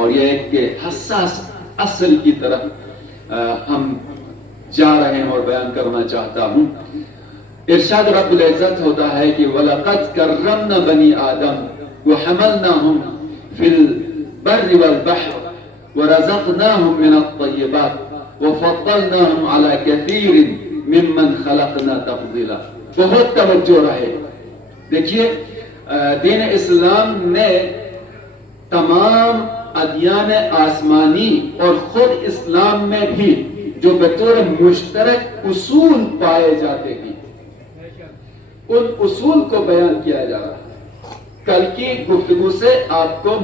اور یہ ایک حساس اصل کی طرف ہم جا رہے ہیں اور بیان کرنا چاہتا ہوں. ارشاد رب العزت ہوتا ہے کہ وَلَقَدْ كَرَّمْنَا بَنِي آدَمَ وَحَمَلْنَاهُمْ فِي الْبَرِّ وَالْبَحْرِ وَرَزَقْنَاهُمْ مِنَ الطَّيِّبَاتِ وَفَضَّلْنَاهُمْ عَلَى كَثِيرٍ مِّمَّنْ خَلَقْنَا تَفْضِيلًا. بہت توجہ رہے. دیکھیے دین اسلام نے تمام ادیان آسمانی اور خود اسلام میں بھی جو بطور مشترک اصول پائے جاتے ہیں ان اصول کو بیان کیا جا رہا ہے. کل کی گفتگو سے آپ کو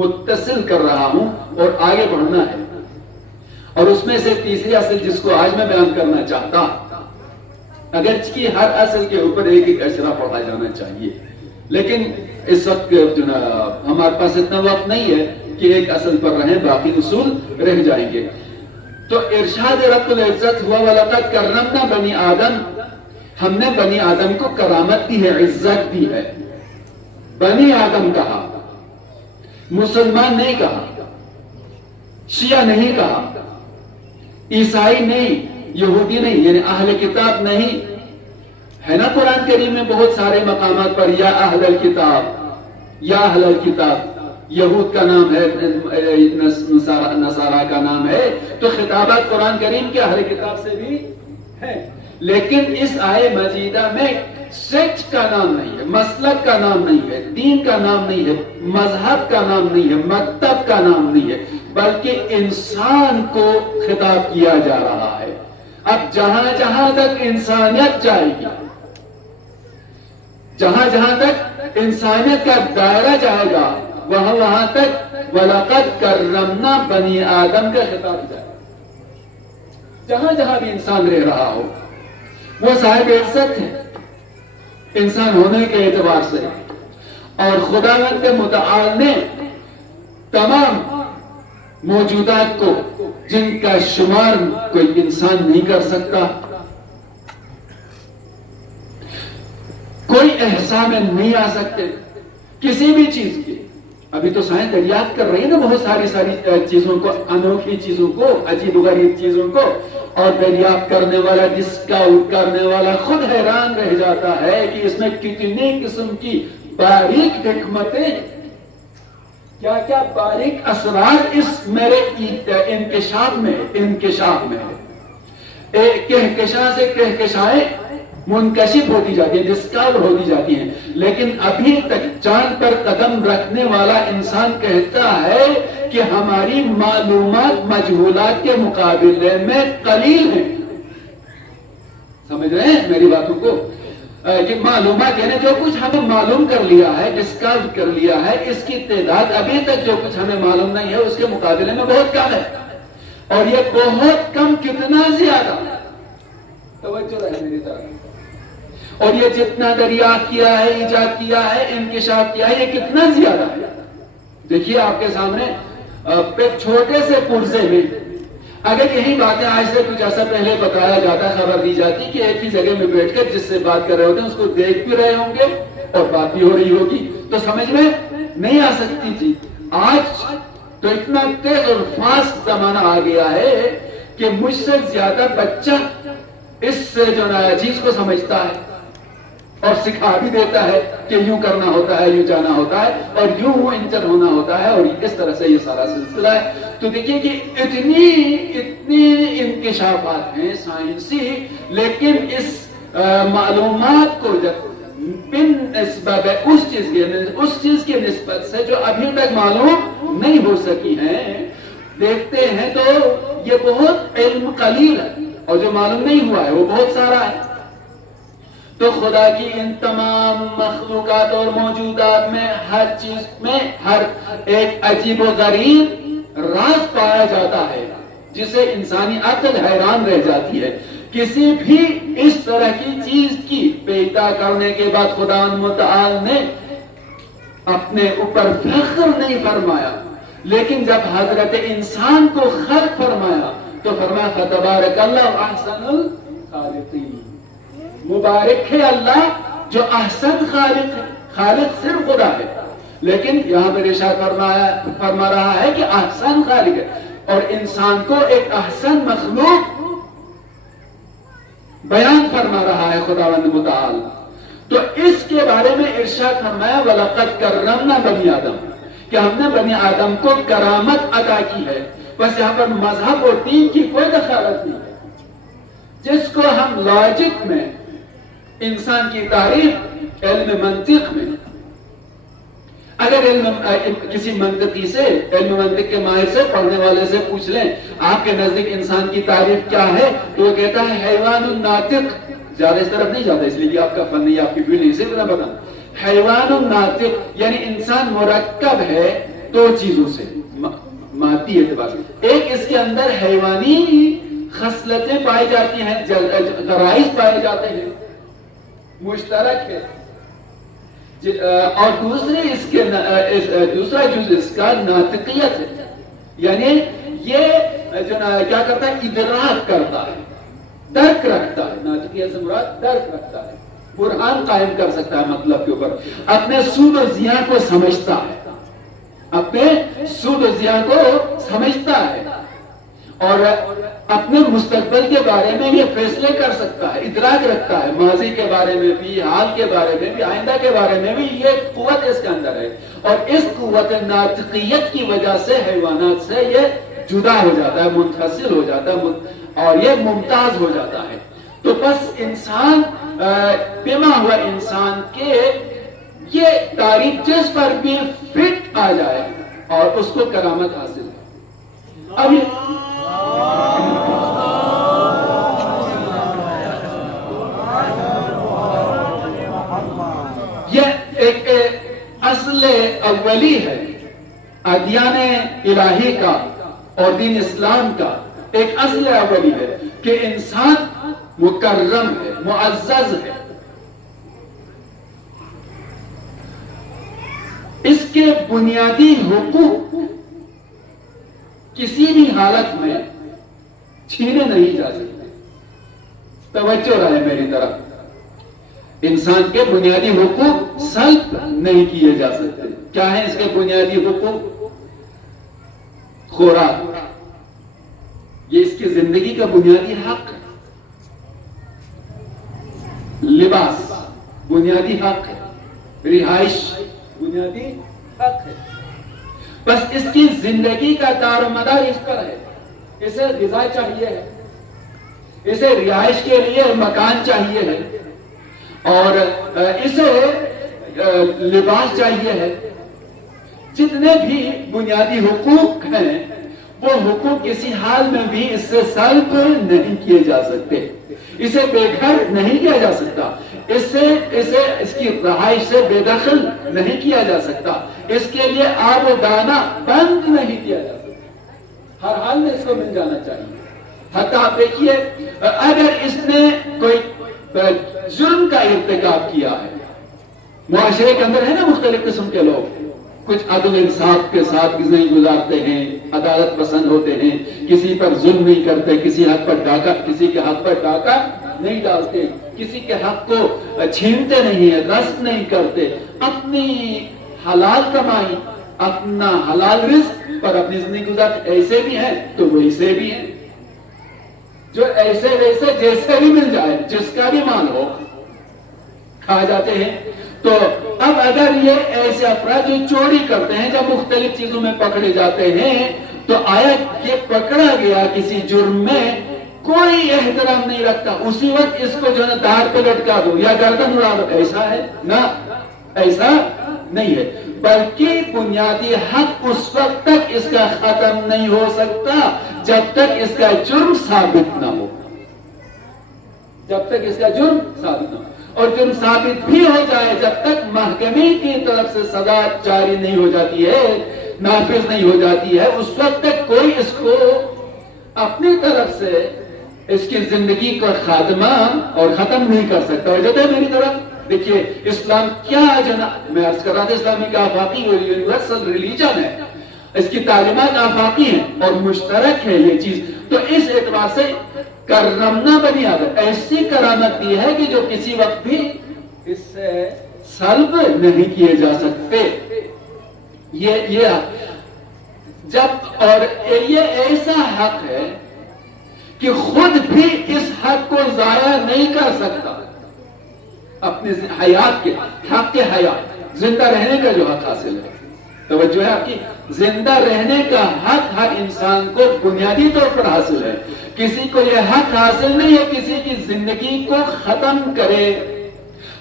متصل کر رہا ہوں اور آگے بڑھنا ہے. اور اس میں سے تیسری اصل جس کو آج میں بیان کرنا چاہتا, اگرچہ ہر اصل کے اوپر ایک ایک اشرا پڑھا جانا چاہیے, لیکن اس وقت ہمارے پاس اتنا وقت نہیں ہے کہ ایک اصل پر رہیں, باقی اصول رہ جائیں گے. تو ارشاد رب العزت ہوا وَلَقَدْ كَرَّمْنَا بَنِي آدَمَ, ہم نے بنی آدم کو کرامت دی ہے, عزت دی ہے. بنی آدم کہا, مسلمان نہیں کہا, شیعہ نہیں کہا, عیسائی نہیں, یہودی نہیں, یعنی اہل کتاب نہیں ہے نا. قرآن کریم میں بہت سارے مقامات پر یا اہل الکتاب, یا اہل الکتاب, یہود کا نام ہے, نصارہ کا نام ہے, تو خطابات قرآن کریم کے اہل کتاب سے بھی ہے. لیکن اس آیے مجیدہ میں سیکٹ کا نام نہیں ہے, مسلک کا نام نہیں ہے, دین کا نام نہیں ہے, مذہب کا نام نہیں ہے, مکتب کا نام نہیں ہے, بلکہ انسان کو خطاب کیا جا رہا ہے. اب جہاں جہاں تک انسانیت جائے گی, جہاں جہاں تک انسانیت کا دائرہ جائے گا, وہاں تک وَلَقَدْ كَرَّمْنَا بَنِي آدَمَ کا خطاب جائے گا. جہاں جہاں بھی انسان رہ رہا ہو وہ صاحب عزت ہے انسان ہونے کے اعتبار سے. اور خداوند متعال نے تمام موجودات کو, جن کا شمار کوئی انسان نہیں کر سکتا, کوئی احساء میں نہیں آ سکتے کسی بھی چیز کی. ابھی تو سائنس دریافت کر رہی ہے نا بہت ساری چیزوں کو, انوکھی چیزوں کو, عجیب و غریب چیزوں کو, اور دریافت کرنے والا, ڈسکاؤنٹ کرنے والا خود حیران رہ جاتا ہے کہ اس میں کتنے قسم کی باریک حکمتیں, کیا کیا باریک اسرار اس میرے انکشاف میں ہے. کہکشاں سے کہکشائیں منکشف ہوتی جاتی ہیں, ڈسکاور ہوتی جاتی ہیں, لیکن ابھی تک چاند پر قدم رکھنے والا انسان کہتا ہے کہ ہماری معلومات مجہولات کے مقابلے میں قلیل ہیں. سمجھ رہے ہیں میری باتوں کو؟ کہ معلومات یعنی جو کچھ ہمیں معلوم کر لیا ہے, ڈسکاور کر لیا ہے, اس کی تعداد ابھی تک جو کچھ ہمیں معلوم نہیں ہے اس کے مقابلے میں بہت کم ہے. اور یہ بہت کم کتنا زیادہ, توجہ رہے میری طرف, اور یہ جتنا دریافت کیا ہے, ایجاد کیا ہے, انکشاف کیا ہے, یہ کتنا زیادہ ہے. دیکھیے آپ کے سامنے چھوٹے سے پرزے میں اگر یہی باتیں آج سے کچھ ایسا پہلے بتایا جاتا, خبر دی جاتی کہ ایک ہی جگہ میں بیٹھ کر جس سے بات کر رہے ہوتے ہیں اس کو دیکھ بھی رہے ہوں گے اور بات بھی ہو رہی ہوگی, تو سمجھ میں نہیں آ سکتی تھی. آج تو اتنا تیز اور فاسٹ زمانہ آ گیا ہے کہ مجھ سے زیادہ بچہ اس سے جو نیا چیز کو سمجھتا ہے اور سکھا بھی دیتا ہے کہ یوں کرنا ہوتا ہے, یوں جانا ہوتا ہے, اور یوں انٹر ہونا ہوتا ہے, اور اس طرح سے یہ سارا سلسلہ ہے. تو دیکھیے کہ اتنی انکشافات ہیں سائنسی, لیکن اس معلومات کو جب بن نسبت اس چیز کی نسبت سے جو ابھی تک معلوم نہیں ہو سکی ہیں دیکھتے ہیں تو یہ بہت علم قلیل ہے, اور جو معلوم نہیں ہوا ہے وہ بہت سارا ہے. تو خدا کی ان تمام مخلوقات اور موجودات میں ہر چیز میں ہر ایک عجیب و غریب راز پایا جاتا ہے جسے انسانی عقل حیران رہ جاتی ہے. کسی بھی اس طرح کی چیز کی پیدا کرنے کے بعد خدا متعال نے اپنے اوپر فخر نہیں فرمایا, لیکن جب حضرت انسان کو خلق فرمایا تو فرمایا فتبارک اللہ احسن الخالقین, مبارک ہے اللہ جو احسن خالق ہے. خالق صرف خدا ہے, لیکن یہاں پہ ارشاد فرما رہا ہے کہ احسن خالق ہے، اور انسان کو ایک احسن مخلوق بیان فرما رہا ہے خداوند متعال۔ تو اس کے بارے میں ارشاد فرمایا وَلَقَدْ كَرَّمْنَا بَنِي آدم، کہ ہم نے بنی آدم کو کرامت عطا کی ہے۔ بس یہاں پر مذہب اور دین کی کوئی دخالت نہیں ہے۔ جس کو ہم لاجک میں انسان کی تعریف علم منطق میں، اگر کسی منطقی سے، علم منطق کے ماہر سے، پڑھنے والے سے پوچھ لیں آپ کے نزدیک انسان کی تعریف کیا ہے، تو وہ کہتا ہے حیوان الناطق۔ زیادہ اس طرف نہیں جاتا اس لیے کہ آپ کا فن نہیں، آپ کی فیلڈ نہیں، صرف میں بتاؤں حیوان الناطق یعنی انسان مرکب ہے دو چیزوں سے مادی اعتبار سے۔ ایک اس کے اندر حیوانی خصلتیں پائی جاتی ہیں، غرائز پائے جاتے ہیں، مشترک ہے، اور دوسرا جز اس کا ناطقیت ہے، یعنی یہ جو کیا کرتا ہے، ادراک کرتا ہے، درک رکھتا ہے۔ ناطقیت سے مراد درک رکھتا ہے، برہان قائم کر سکتا ہے مطلب کے اوپر، اپنے سود و زیاں کو سمجھتا ہے، اپنے سود و زیاں کو سمجھتا ہے، اور اپنے مستقبل کے بارے میں یہ فیصلے کر سکتا ہے، ادراک رکھتا ہے، ماضی کے بارے میں بھی، حال کے بارے میں بھی، آئندہ کے بارے میں بھی، یہ قوت اس کے اندر ہے، اور اس قوت ناطقیت کی وجہ سے حیوانات سے یہ جدا ہو جاتا ہے، منفصل ہو جاتا ہے، اور یہ ممتاز ہو جاتا ہے۔ تو بس انسان بما ہوا انسان کے یہ تعریف جس پر بھی فٹ آ جائے اور اس کو کرامت حاصل ہے۔ اب یہ ایک اصل اولی ہے ادیان الہی کا اور دین اسلام کا، ایک اصل اولی ہے کہ انسان مکرم ہے، معزز ہے، اس کے بنیادی حقوق کسی بھی حالت میں چھینے نہیں جا سکتے۔ توجہ رہے میری طرف، انسان کے بنیادی حقوق سلب نہیں کیے جا سکتے۔ کیا ہیں اس کے بنیادی حقوق؟ خوراک، یہ اس کی زندگی کا بنیادی حق ہے۔ لباس بنیادی حق ہے، رہائش بنیادی حق ہے، بس اس کی زندگی کا دار و مدار اس پر ہے۔ اسے غذا چاہیے ہے، اسے رہائش کے لیے مکان چاہیے ہے، اور اسے لباس چاہیے ہے۔ جتنے بھی بنیادی حقوق ہیں وہ حقوق کسی حال میں بھی اس سے سلب نہیں کیے جا سکتے، اسے بے گھر نہیں کیا جا سکتا، اس کی رہائش سے بے دخل نہیں کیا جا سکتا، اس کے لیے آب و دانہ بند نہیں کیا جا سکتا، ہر حال میں اس کو مل جانا چاہیے۔ حتیٰ آپ دیکھیے اگر اس نے کوئی جرم کا ارتکاب کیا ہے، معاشرے کے اندر ہے نا مختلف قسم کے لوگ، کچھ عدل انصاف کے ساتھ زندگی گزارتے ہیں، عدالت پسند ہوتے ہیں، کسی پر ظلم نہیں کرتے، کسی کے حق پر ڈاکہ نہیں ڈالتے، کسی کے حق کو چھینتے نہیں ہیں، غصب نہیں کرتے، اپنی حلال کمائی، اپنا حلال رزق پر اپنی زندگی گزارتے۔ ایسے بھی ہیں تو ویسے بھی ہیں، جو ایسے ویسے جیسے بھی مل جائے، جس کا بھی مال ہو کھا جاتے ہیں۔ تو اب اگر یہ ایسے افراد جو چوری کرتے ہیں، جب مختلف چیزوں میں پکڑے جاتے ہیں، تو آیا یہ پکڑا گیا کسی جرم میں، کوئی احترام نہیں رکھتا، اسی وقت اس کو جو ہے دار پہ لٹکا دو یا گردن اڑا دو، ایسا ہے نہ، ایسا نہیں ہے، بلکہ بنیادی حق اس وقت تک اس کا ختم نہیں ہو سکتا جب تک اس کا جرم ثابت نہ ہو، جب تک اس کا جرم ثابت نہ ہو، اور جرم ثابت بھی ہو جائے جب تک محکمے کی طرف سے سزا جاری نہیں ہو جاتی ہے، نافذ نہیں ہو جاتی ہے، اس وقت تک کوئی اس کو اپنی طرف سے اس کی زندگی کا خاتمہ اور ختم نہیں کر سکتا۔ وجہ ہے میری طرف دیکھیے اسلام کیا جناب، میں عرض کر رہا تھا اسلامی کا آفاقی یونیورسل ریلیجن ہے، اس کی تعلیمات آفاقی ہیں اور مشترک ہے یہ چیز۔ تو اس اعتبار سے کرمنا بنی آدم، ایسی کرامت دی ہے کہ جو کسی وقت بھی اس سے سلب نہیں کیے جا سکتے۔ یہ جب اور یہ ایسا حق ہے کہ خود بھی اس حق کو ضائع نہیں کر سکتا. اپنے حیات کے حق کے حیات، زندہ رہنے کا جو حق حاصل ہے، توجہ ہے آپ کی، زندہ رہنے کا حق ہر انسان کو بنیادی طور پر حاصل ہے. کسی کو یہ حق حاصل نہیں ہے کسی کی زندگی کو ختم کرے.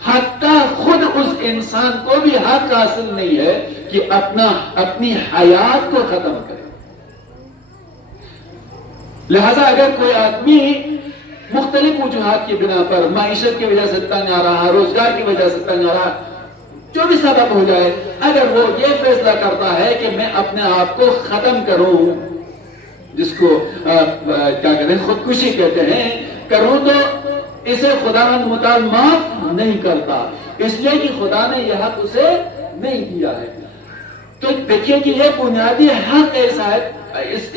حتی خود اس انسان کو بھی حق حاصل نہیں ہے کہ اپنی حیات کو ختم کرے. لہذا اگر کوئی آدمی مختلف وجوہات کی بنا پر، معیشت کی وجہ سے تنگ آ رہا، روزگار کی وجہ سے تنگ آ رہا، جو بھی سبب ہو جائے، اگر وہ یہ فیصلہ کرتا ہے کہ میں اپنے آپ کو ختم کروں، جس کو کیا کہتے ہیں خودکشی کہتے ہیں، کروں، تو اسے خدا متعال معاف نہیں کرتا، اس لیے کہ خدا نے یہ حق اسے نہیں دیا ہے. تو دیکھیے کہ یہ بنیادی حق ایسا ہے،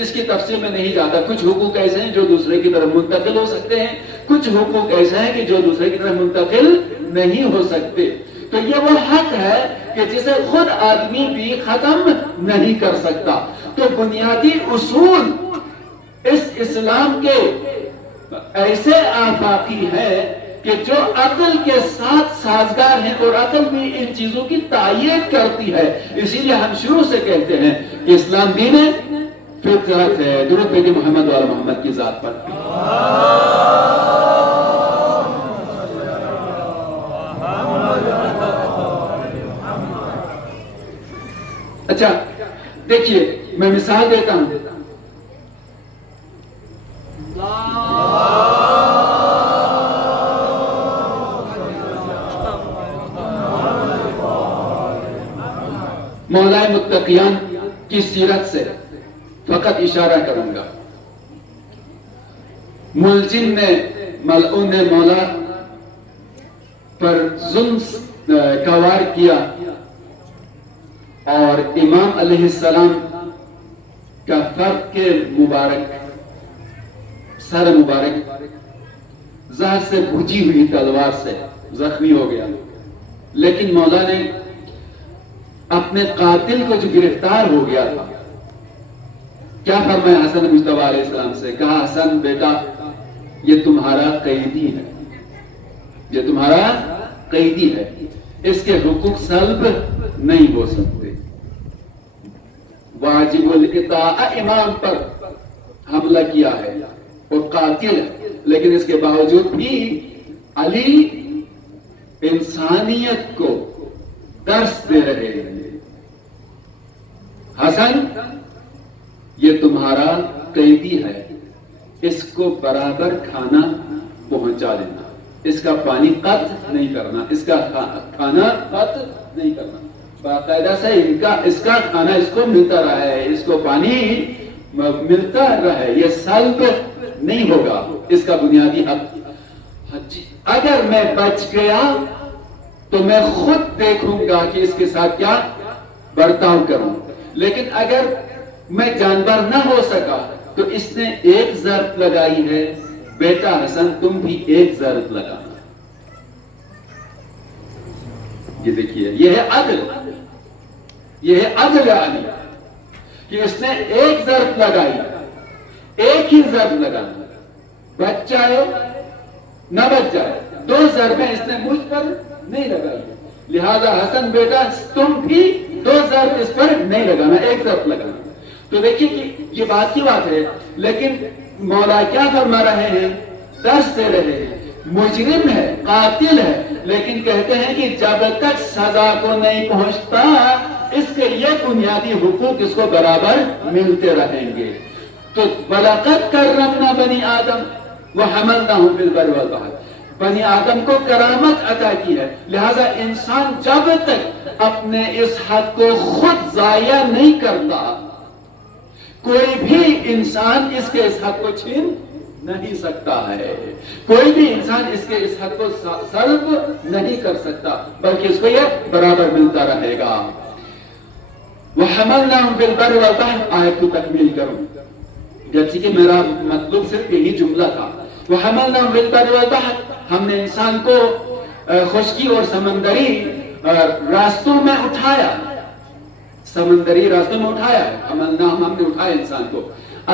اس کی تفصیل میں نہیں جاتا. کچھ حقوق ایسے ہیں جو دوسرے کی طرف منتقل ہو سکتے ہیں، کچھ حقوق ایسے ہیں کہ جو دوسرے کی طرف منتقل نہیں ہو سکتے. تو یہ وہ حق ہے کہ جسے خود آدمی بھی ختم نہیں کر سکتا. تو بنیادی اصول اس اسلام کے ایسے آفاقی ہے کہ جو عقل کے ساتھ سازگار ہیں، اور عقل بھی ان چیزوں کی تائید کرتی ہے. اسی لیے ہم شروع سے کہتے ہیں کہ اسلام دین فطرت ہے. درود بھیجے محمد وعلی محمد کی ذات پر. اچھا دیکھیے، میں مثال دیتا ہوں. مولا متقیان کی سیرت سے فقط اشارہ کروں گا. ملجم نے، ملعون نے مولا پر ظلم کا وار کیا، اور امام علیہ السلام کا فرق کے مبارک سر مبارک زہر سے بھجی ہوئی تلوار سے زخمی ہو گیا. لیکن مولا نے اپنے قاتل کو جو گرفتار ہو گیا تھا، کیا فرمایا حسن مجتبیٰ علیہ السلام سے؟ کہا حسن بیٹا، یہ تمہارا قیدی ہے، یہ تمہارا قیدی ہے، اس کے حقوق سلب نہیں ہو سکتے. واجب الاطاعہ امام پر حملہ کیا ہے اور قاتل ہے، لیکن اس کے باوجود بھی علی انسانیت کو درس دے رہے ہیں. حسن، یہ تمہارا قیدی ہے، اس کو برابر کھانا پہنچا دینا، اس کا پانی قطع نہیں کرنا، اس کا کھانا قطع نہیں کرنا. باقاعدہ سے اس کا کھانا اس کو ملتا رہا ہے، اس کو پانی ملتا رہا ہے، یہ سلب نہیں ہوگا. اس کا بنیادی حق. اگر میں بچ گیا تو میں خود دیکھوں گا کہ اس کے ساتھ کیا برتاؤ کروں. لیکن اگر میں جانور نہ ہو سکا تو اس نے ایک ضرب لگائی ہے، بیٹا حسن تم بھی ایک ضرب لگانا. یہ دیکھیے، یہ ہے عدل، یہ ہے عدل علی کہ اس نے ایک ضرب لگائی، ایک ہی ضرب لگانا، بچ جائے نہ بچ جائے، دو ضربیں اس نے مجھ پر نہیں لگائی. لہذا حسن بیٹا تم بھی دو ضرب اس پر نہیں لگانا، ایک ضرب لگانا. تو دیکھیے کہ یہ بات کی بات ہے، لیکن مولا کیا فرما رہے ہیں؟ درس دے رہے ہیں. مجرم ہے، قاتل ہے، لیکن کہتے ہیں کہ جب تک سزا کو نہیں پہنچتا اس کے یہ بنیادی حقوق اس کو برابر ملتے رہیں گے. تو وَلَقَدْ كَرَّمْنَا بَنِي آدم وَحَمَلْنَاهُمْ فِي الْبَرِّ وَالْبَحْرِ. بنی آدم کو کرامت عطا کی ہے. لہذا انسان جب تک اپنے اس حق کو خود ضائع نہیں کرتا، کوئی بھی انسان اس کے اس حق کو چھین نہیں سکتا ہے. کوئی بھی انسان اس کے اس حق کو سلب نہیں کر سکتا، بلکہ اس کو یہ برابر ملتا رہے گا. وَحَمَلْنَاهُمْ فِي الْبَرِّ وَالْبَحْرِ. آیت کو تکمیل کروں، جیسے کہ میرا مطلب صرف یہی جملہ تھا. وَحَمَلْنَاهُمْ فِي الْبَرِّ وَالْبَحْرِ. ہم نے انسان کو خشکی اور سمندری راستوں میں اٹھایا، سمندری راستوں میں اٹھایا ہے، ہم نے اٹھایا انسان کو.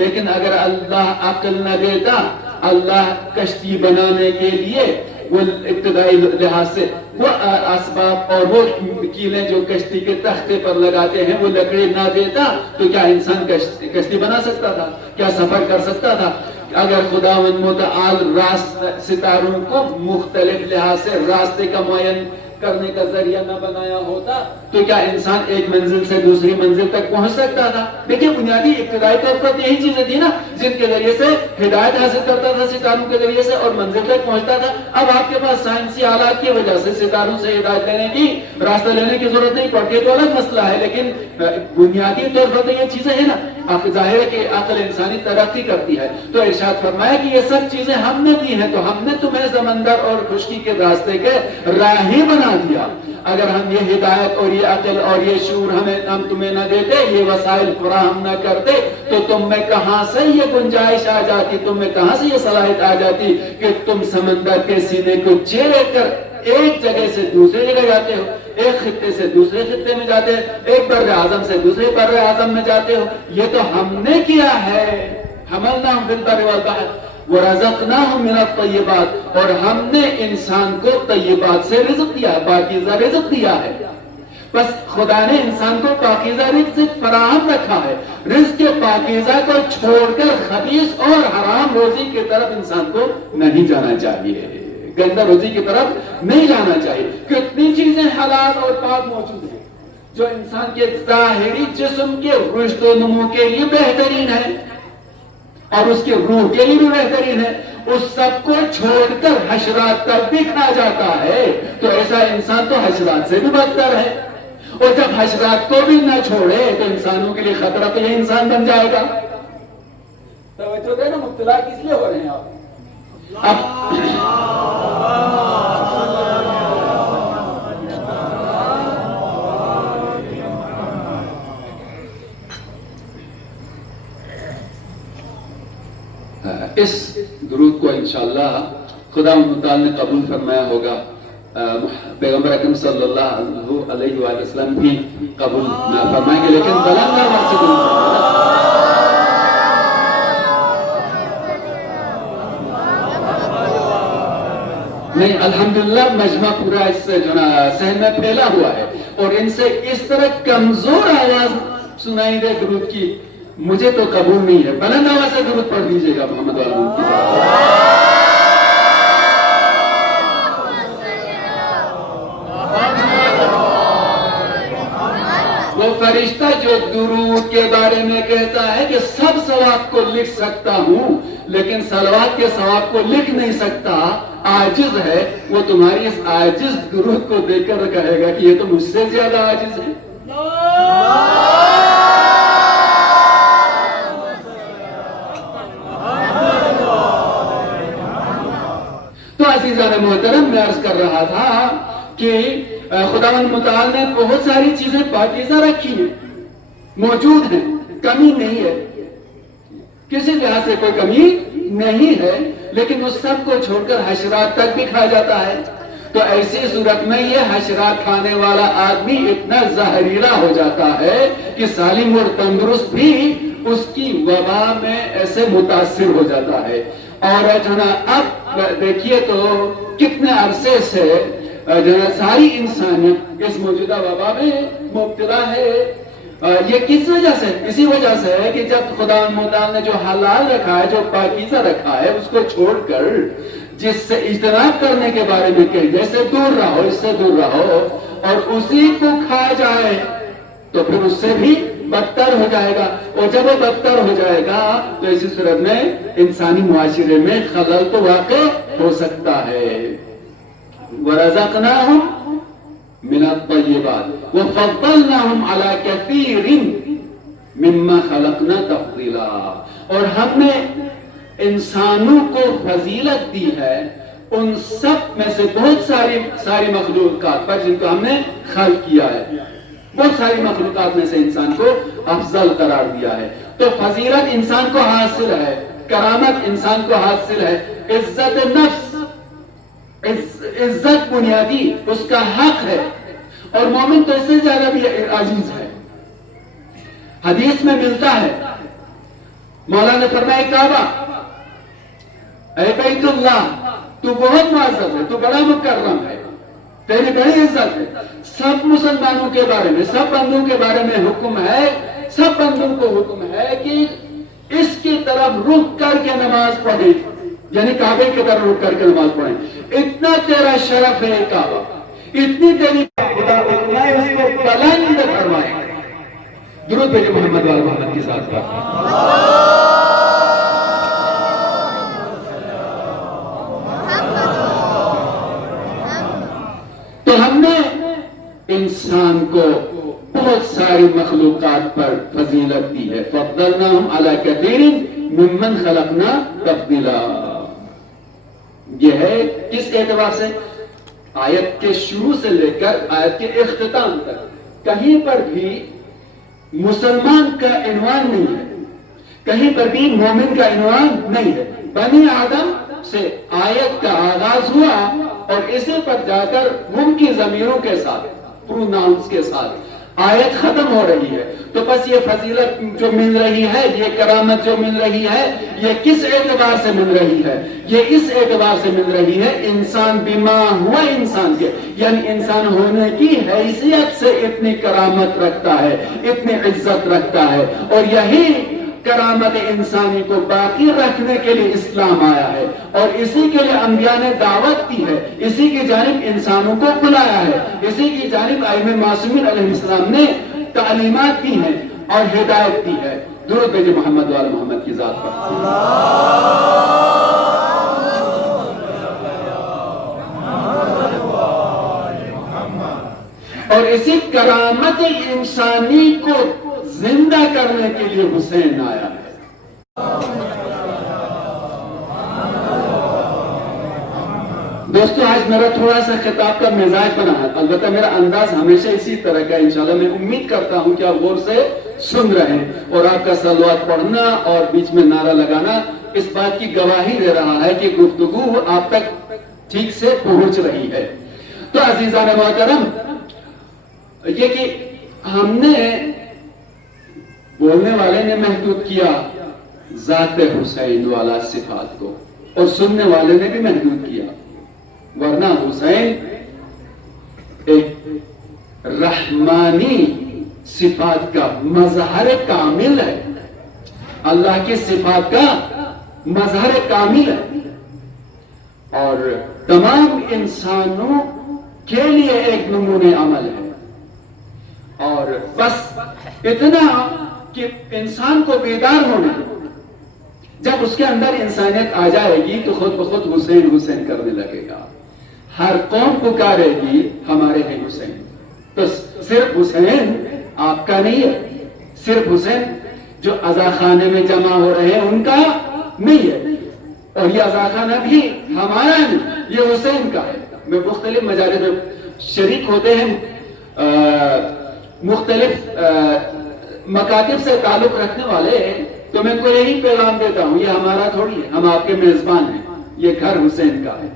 لیکن اگر اللہ عقل نہ دیتا، اللہ کشتی بنانے کے لیے وہ ابتدائی لحاظ سے وہ اسباب اور وہ کیلیں جو کشتی کے تختے پر لگاتے ہیں وہ لکڑی نہ دیتا تو کیا انسان کشتی بنا سکتا تھا؟ کیا سفر کر سکتا تھا؟ اگر خداوند متعال ستاروں کو مختلف لحاظ سے راستے کا معین کرنے کا ذریعہ نہ بنایا ہوتا تو کیا انسان ایک منزل سے دوسری منزل تک پہنچ سکتا تھا؟ دیکھیں بنیادی ابتدائی طور پر یہی چیزیں تھی نا جن کے ذریعے سے ہدایت حاصل کرتا تھا ستاروں کے ذریعے سے اور منزل تک پہنچتا تھا. اب آپ کے پاس سائنسی آلات کی وجہ سے ستاروں سے ہدایت لینے کی راستہ لینے کی ضرورت نہیں پڑتی، تو الگ مسئلہ ہے، لیکن بنیادی طور پر تو یہ چیزیں ہیں نا. ظاہر ہے کہ عقل انسانی ترقی کرتی ہے. تو ارشاد فرمایا کہ یہ سب چیزیں ہم نے دی ہیں، تو ہم نے تمہیں سمندر اور خشکی کے راستے کے راہی بنا دیا. اگر ہم یہ ہدایت اور یہ عقل اور یہ شعور ہم تمہیں نہ دیتے، یہ وسائل فراہم نہ کرتے، تو تم میں کہاں سے یہ گنجائش آ جاتی، تم میں کہاں سے یہ صلاحیت آ جاتی کہ تم سمندر کے سینے کو چیر کر ایک جگہ سے دوسری جگہ جاتے ہو، ایک خطے سے دوسرے خطے میں جاتے ہو، ایک بر اعظم سے دوسرے بر اعظم میں جاتے ہو. یہ تو ہم نے کیا ہے. حملناہم فی البر والبحر ورزقناہم من الطیبات، اور ہم نے انسان کو طیبات سے رزق دیا ہے، پاکیزہ رزق دیا ہے. بس خدا نے انسان کو پاکیزہ رزق فراہم رکھا ہے. رزق کے پاکیزہ کو چھوڑ کر خبیث اور حرام روزی کی طرف انسان کو نہیں جانا چاہیے، گندہ روزی کی طرف نہیں جانا چاہیے. کتنی چیزیں حلال اور پاک موجود ہیں جو انسان کے ظاہری جسم کے رشد و نمو کے لیے بہترین ہے اور اس کے روح کے لیے بھی بہترین ہے. اس سب کو چھوڑ کر حشرات تک بھی کھا جاتا ہے، تو ایسا انسان تو حشرات سے بھی بدتر ہے. اور جب حشرات کو بھی نہ چھوڑے تو انسانوں کے لیے خطرہ تو یہ انسان بن جائے گا. توجہ دے نا، مبتلا کس لیے ہو رہے ہیں آپ؟ اس درود کو انشاءاللہ خدا متعال نے قبول فرمایا ہوگا، پیغمبر اکرم صلی اللہ علیہ وآلہ وسلم بھی قبول نہ فرمائیں گے، لیکن بلند آواز سے درود نہیں. الحمدللہ مجمع پورا اس صحن میں پھیلا ہوا ہے اور ان سے اس طرح کمزور آواز سنائی دے درود کی مجھے تو قبول نہیں ہے. بلند آواز سے درود پڑھ لیجئے گا محمد والوں. وہ فرشتہ جو درود کے بارے میں کہتا ہے کہ سب ثواب کو لکھ سکتا ہوں لیکن صلوات کے ثواب کو لکھ نہیں سکتا، عاجز ہے، وہ تمہاری اس عاجز درود کو دیکھ کر کہے گا کہ یہ تو مجھ سے زیادہ عاجز ہے. تو عزیزان محترم، میں عرض کر رہا تھا کہ خداوند متعال نے بہت ساری چیزیں پاکیزہ رکھی ہیں، موجود ہیں، کمی نہیں ہے، کسی لحاظ سے کوئی کمی نہیں ہے، لیکن اس سب کو چھوڑ کر حشرات تک بھی کھا جاتا ہے. تو ایسی صورت میں یہ حشرات کھانے والا آدمی اتنا زہریلا ہو جاتا ہے کہ سالم اور تندرست بھی اس کی وبا میں ایسے متاثر ہو جاتا ہے. اور اب دیکھیے تو کتنے عرصے سے ساری انسانیت اس موجودہ وبا میں مبتلا ہے. یہ کس وجہ سے؟ اسی وجہ سے ہے کہ جب خدا متعال نے جو حلال رکھا ہے، جو پاکیزہ رکھا ہے، اس کو چھوڑ کر جس سے اجتناب کرنے کے بارے میں کہ جیسے دور رہو، اس سے دور رہو، اور اسی کو کھا جائے تو پھر اس سے بھی بدتر ہو جائے گا. اور جب وہ بدتر ہو جائے گا تو اسی صورت میں انسانی معاشرے میں خلل تو واقع ہو سکتا ہے. وَرَزَقْنَاهُمْ مِنَ الطَّيِّبَاتِ وَفَضَّلْنَاهُمْ عَلَى كَثِيرٍ مِمَّا خَلَقْنَا تَفْضِيلًا. اور ہم نے انسانوں کو فضیلت دی ہے ان سب میں سے بہت ساری مخلوقات پر جن کو ہم نے خلق کیا ہے. بہت ساری مخلوقات میں سے انسان کو افضل قرار دیا ہے. تو فضیلت انسان کو حاصل ہے، کرامت انسان کو حاصل ہے، عزت نفس، عزت بنیادی اس کا حق ہے. اور مومن تو اس سے زیادہ بھی عزیز ہے. حدیث میں ملتا ہے، مولا نے فرمایا کعبہ، اے بیت اللہ، تو بہت معزز ہے، تو بڑا مکرم ہے، تیری بڑی عزت ہے. سب مسلمانوں کے بارے میں، سب بندوں کے بارے میں حکم ہے، سب بندوں کو حکم ہے کہ اس کی طرف رخ کر کے نماز پڑھیں، یعنی کعبے کی طرف رخ کر کے نماز پڑھیں. اتنا تیرا شرف ہے کعبہ، اتنی تیری خدا اتنا اس کو بلند فرمائے. درود بھیجے محمد وال محمد کی ذات پر. تو ہم نے انسان کو بہت ساری مخلوقات پر فضیلت دی ہے. فضلناہم علی کثیر ممن خلقنا تفضیلا. یہ ہے کس اعتبار سے؟ آیت کے شروع سے لے کر آیت کے اختتام تک کہیں پر بھی مسلمان کا عنوان نہیں ہے، کہیں پر بھی مومن کا عنوان نہیں ہے. بنی آدم سے آیت کا آغاز ہوا اور اسے پر جا کر ان کی ضمیروں کے ساتھ، پروناؤنس کے ساتھ آیت ختم ہو رہی ہے. تو بس یہ فضیلت جو مل رہی ہے، یہ کرامت جو مل رہی ہے، یہ کس اعتبار سے مل رہی ہے؟ یہ اس اعتبار سے مل رہی ہے انسان بیما ہوا انسان کے، یعنی انسان ہونے کی حیثیت سے اتنی کرامت رکھتا ہے، اتنی عزت رکھتا ہے. اور یہی کرامت انسانی کو باقی رکھنے کے لیے اسلام آیا ہے، اور اسی کے لیے انبیاء نے دعوت دی ہے، اسی کی جانب انسانوں کو بلایا ہے، اسی کی جانب ائمہ معصومین علیہ السلام نے تعلیمات دی ہیں اور ہدایت دی ہے. درود بھیجے محمد وال محمد کی ذات پر. اور اسی کرامت انسانی کو زندہ کرنے کے لیے حسین آیا ہے. دوستو آج میرا تھوڑا سا خطاب کا مزاج بنا ہے، البتہ میرا انداز ہمیشہ اسی طرح کا. انشاءاللہ میں امید کرتا ہوں کہ آپ غور سے سن رہے ہیں، اور آپ کا صلوات پڑھنا اور بیچ میں نعرہ لگانا اس بات کی گواہی دے رہا ہے کہ گفتگو آپ تک ٹھیک سے پہنچ رہی ہے. تو عزیزان محترم، یہ کہ ہم نے بولنے والے نے محدود کیا ذات حسین والا صفات کو، اور سننے والے نے بھی محدود کیا، ورنہ حسین ایک رحمانی صفات کا مظہر کامل ہے، اللہ کی صفات کا مظہر کامل ہے، اور تمام انسانوں کے لیے ایک نمونہ عمل ہے. اور بس اتنا کہ انسان کو بیدار ہونا، جب اس کے اندر انسانیت آ جائے گی تو خود بخود حسین حسین کرنے لگے گا. ہر قوم پکارے گی ہمارے ہیں حسین. تو صرف حسین آپ کا نہیں ہے، صرف حسین جو عزاخانے میں جمع ہو رہے ہیں ان کا نہیں ہے، اور یہ عزاخانہ بھی ہمارا نہیں، یہ حسین کا ہے. میں مختلف مجالس میں شریک ہوتے ہیں، مختلف مکاتب سے تعلق رکھنے والے، تو میں ان کو یہی پیغام دیتا ہوں، یہ ہمارا تھوڑی ہے، ہم آپ کے میزبان ہیں، یہ گھر حسین کا ہے.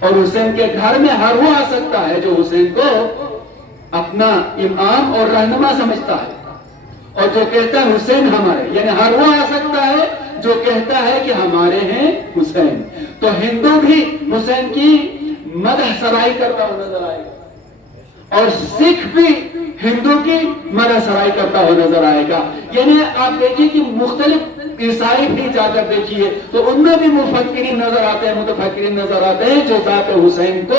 اور حسین کے گھر میں ہر وہ آ سکتا ہے جو حسین کو اپنا امام اور رہنما سمجھتا ہے، اور جو کہتا ہے حسین ہمارے، یعنی ہر وہ آ سکتا ہے جو کہتا ہے کہ ہمارے ہیں حسین. تو ہندو بھی حسین کی مدح سرائی کرتا ہوا نظر آئے گا، اور سکھ بھی ہندو کی مدح سرائی کرتا ہوا نظر آئے گا. یعنی آپ دیکھیے کہ مختلف عیسائی بھی جا کر دیکھیے تو ان میں بھی مفکرین نظر آتے ہیں، متفکرین نظر آتے ہیں جو ذات حسین کو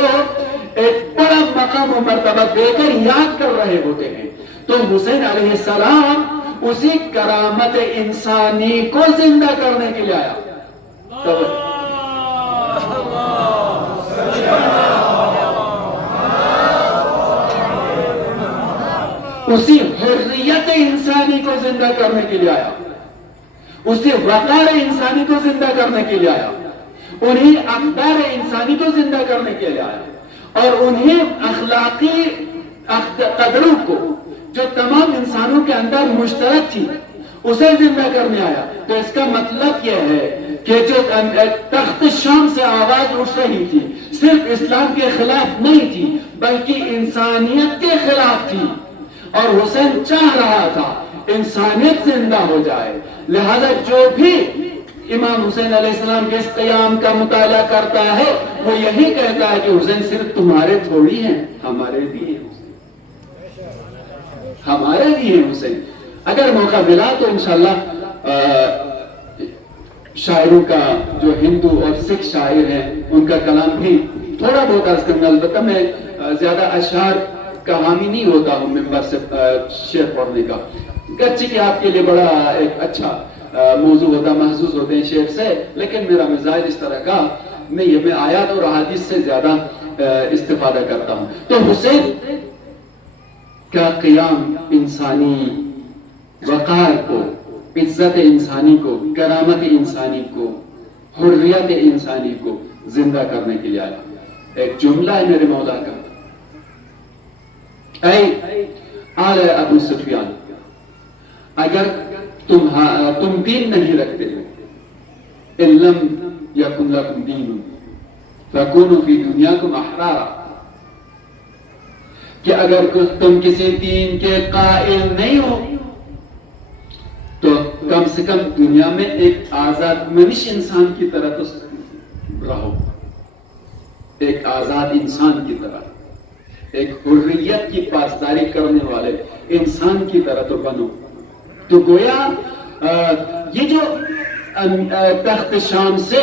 ایک بڑا مقام و مرتبہ دے کر یاد کر رہے ہوتے ہیں. تو حسین علیہ السلام اسی کرامت انسانی کو زندہ کرنے کے لیے آیا. اسی حریت انسانی کو زندہ کرنے کے لیے آیا، اسی وقار انسانی کو زندہ کرنے کے لیے آیا، انہی اقدار انسانی کو زندہ کرنے کے لیے آیا، اور انہی اخلاقی قدروں کو جو تمام انسانوں کے اندر مشترک تھی اسے زندہ کرنے آیا. تو اس کا مطلب یہ ہے کہ جو تخت شام سے آواز اٹھ رہی تھی، صرف اسلام کے خلاف نہیں تھی بلکہ انسانیت کے خلاف تھی، اور حسین چاہ رہا تھا انسانیت زندہ ہو جائے. لہذا جو بھی امام حسین علیہ السلام کے اس قیام کا مطالعہ کرتا ہے وہ یہی کہتا ہے کہ حسین صرف تمہارے تھوڑی ہیں، ہمارے بھی ہیں، ہمارے بھی ہیں حسین. اگر موقع ملا تو انشاءاللہ شاعروں کا جو ہندو اور سکھ شاعر ہیں ان کا کلام بھی تھوڑا بہت عرض کرنا. البتہ میں زیادہ اشعار کا حامی نہیں ہوتا ہوں ممبر سے شعر پڑھنے کا، گرچہ کہ آپ کے لیے بڑا ایک اچھا موضوع ہوتا، محسوس ہوتے ہیں شعر سے، لیکن میرا مزاج اس طرح کا نہیں ہے، میں آیات اور احادیث سے زیادہ استفادہ کرتا ہوں. تو حسین کا قیام انسانی وقار کو، عزت انسانی کو، کرامت انسانی کو، حریت انسانی کو زندہ کرنے کے لیے آیا. ایک جملہ ہے میرے مولا کا، اے آل ابو سفیان، اگر تم دین نہیں رکھتے ہو، اِلَّمْ يَكُنْ لَكُمْ دِينٌ فَكُونُوا فِي دُنْيَاكُمْ أَحْرَارًا، کہ اگر تم کسی دین کے قائل نہیں ہو تو کم سے کم دنیا میں ایک آزاد منش انسان کی طرح تو رہو، ایک آزاد انسان کی طرح، ایک حریت کی پاسداری کرنے والے انسان کی طرح تو بنو. تو گویا یہ جو تخت شام سے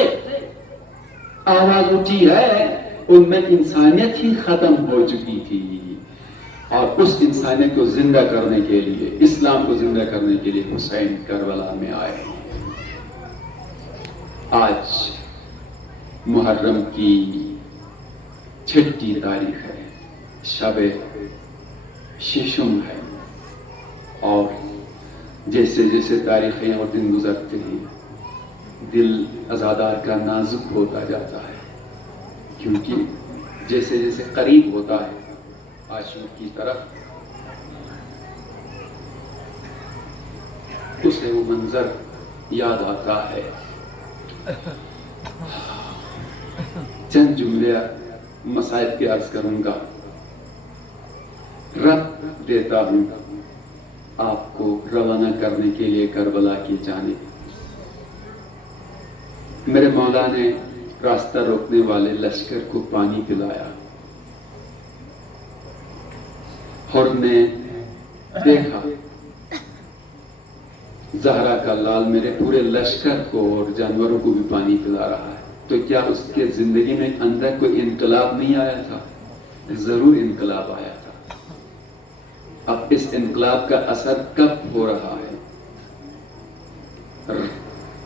آواز اٹھی ہے ان میں انسانیت ہی ختم ہو چکی تھی، اور اس انسانیت کو زندہ کرنے کے لیے، اسلام کو زندہ کرنے کے لیے حسین کربلا میں آئے. آج محرم کی 6 تاریخ ہے، شب ششم ہے، اور جیسے جیسے تاریخیں اور دن گزرتے ہیں دل عزادار کا نازک ہوتا جاتا ہے، کیونکہ جیسے جیسے قریب ہوتا ہے عاشق کی طرف اسے وہ منظر یاد آتا ہے. چند جملے مصائب کے عرض کروں گا، رب دیتا ہوں آپ کو روانہ کرنے کے لیے کربلا کی جانب. میرے مولا نے راستہ روکنے والے لشکر کو پانی پلایا، اور نے دیکھا زہرا کا لال میرے پورے لشکر کو اور جانوروں کو بھی پانی پلا رہا ہے. تو کیا اس کے زندگی میں اندر کوئی انقلاب نہیں آیا تھا؟ ضرور انقلاب آیا تھا. اب اس انقلاب کا اثر کب ہو رہا ہے؟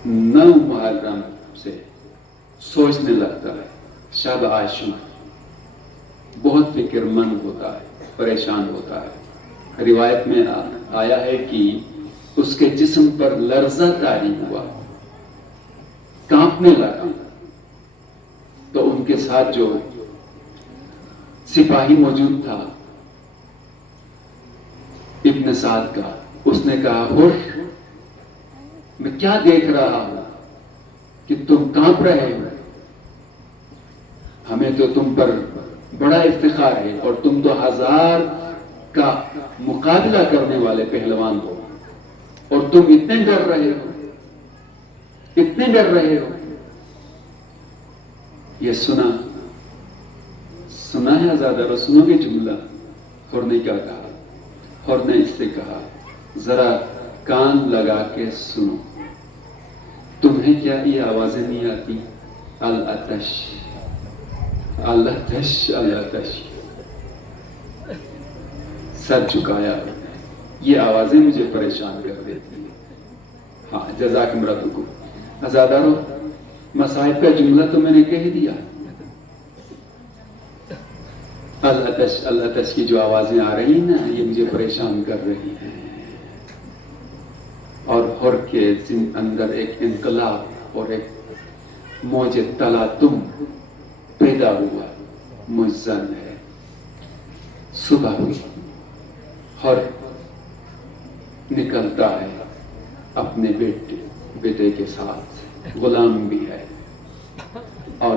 9 محرم سے سوچنے لگتا ہے، شب عاشور، بہت فکر مند ہوتا ہے، پریشان ہوتا ہے. روایت میں آیا ہے کہ اس کے جسم پر لرزہ طاری ہوا، کانپنے لگا. تو ان کے ساتھ جو سپاہی موجود تھا ابن سعد کا، اس نے کہا ہوش، میں کیا دیکھ رہا ہوں کہ تم کانپ رہے ہو؟ ہمیں تو تم پر بڑا افتخار ہے، اور تم تو 1000 کا مقابلہ کرنے والے پہلوان ہو، اور تم اتنے ڈر رہے ہو، اتنے ڈر رہے ہو. یہ سنا ہے زیادہ رسولوں کے جملہ. اور نے کیا کہا؟ اور نے اس سے کہا ذرا کان لگا کے سنو، تمہیں کیا یہ آوازیں نہیں آتی؟ الاتش الاتش الاتش. سر جھکایا، یہ آوازیں مجھے پریشان کر دیتی ہیں. ہاں جزاکم ربکم. ازادارو، مصائب کا جملہ تو میں نے کہہ دیا. الاتش الاتش کی جو آوازیں آ رہی ہیں نا، یہ مجھے پریشان کر رہی ہیں. اور ہر کے اندر ایک انقلاب اور ایک موج تلاطم پیدا ہوا. مزن ہے، صبح ہوئی، ہر نکلتا ہے اپنے بیٹے کے ساتھ، غلام بھی ہے، اور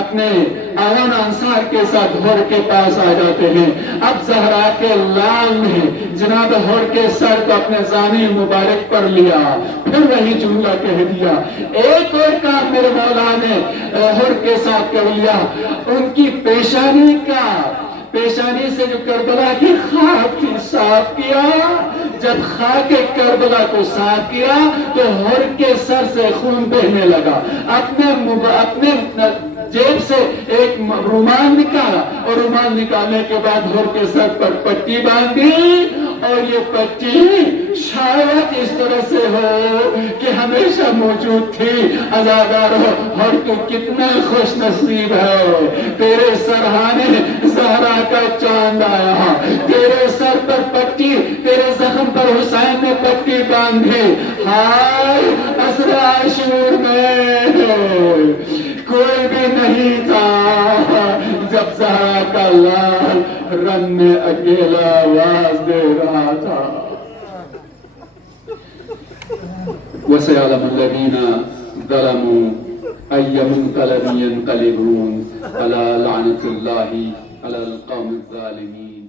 اپنے آوان انصار کے ساتھ حور کے پاس آ جاتے ہیں. اب زہرا کے لال نے جناب حور کے سر کو اپنے زانِ مبارک پر لیا, پھر وہی جملہ کہہ دیا. ایک اور کام میرے مولا نے حور کے ساتھ کر لیا, ان کی پیشانی سے جو کربلا کی خاک تھی صاف کیا. جب خاک کربلا کو صاف کیا تو حور کے سر سے خون بہنے لگا. اپنے جیب سے ایک رومال نکالا, اور رومال نکالنے کے بعد حور کے سر پر پٹی باندھی. اور یہ پٹی شاید اس طرح سے ہو کہ ہمیشہ موجود تھی. عزادار حور تو کتنا خوش نصیب ہے, تیرے سرہانے زہرا کا چاند آیا, تیرے سر پر پٹی, تیرے زخم پر حسین نے پٹی باندھی. ہائے عصر عاشور میں کوئی بھی نہیں تھا جب زہرا کا لال رن میں اکیلا آواز دے رہا تھا. وَسَيَعْلَمُ الَّذِينَ ظَلَمُوا أَيَّ مُنقَلَبٍ يَنقَلِبُونَ أَلَا لَعْنَةُ اللَّهِ عَلَى الْقَوْمِ الظَّالِمِينَ.